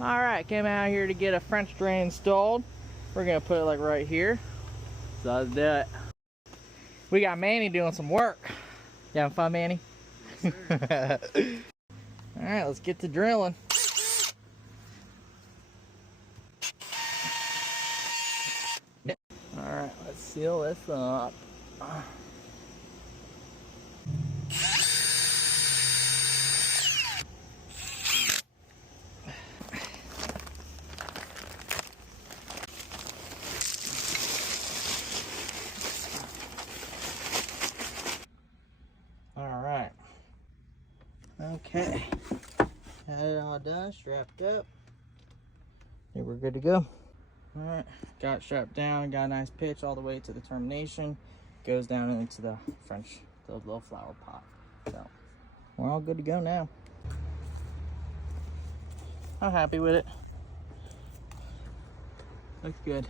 All right, came out here to get a French drain installed. We're gonna put it like right here. So let's do it. We got Manny doing some work. You having fun, Manny? Yes, sir. All right, let's get to drilling. All right, let's seal this up. All right. Okay. Got it all done, strapped up. I think we're good to go. All right, got it strapped down, got a nice pitch all the way to the termination. Goes down into the little flower pot. So we're all good to go now. I'm happy with it. Looks good.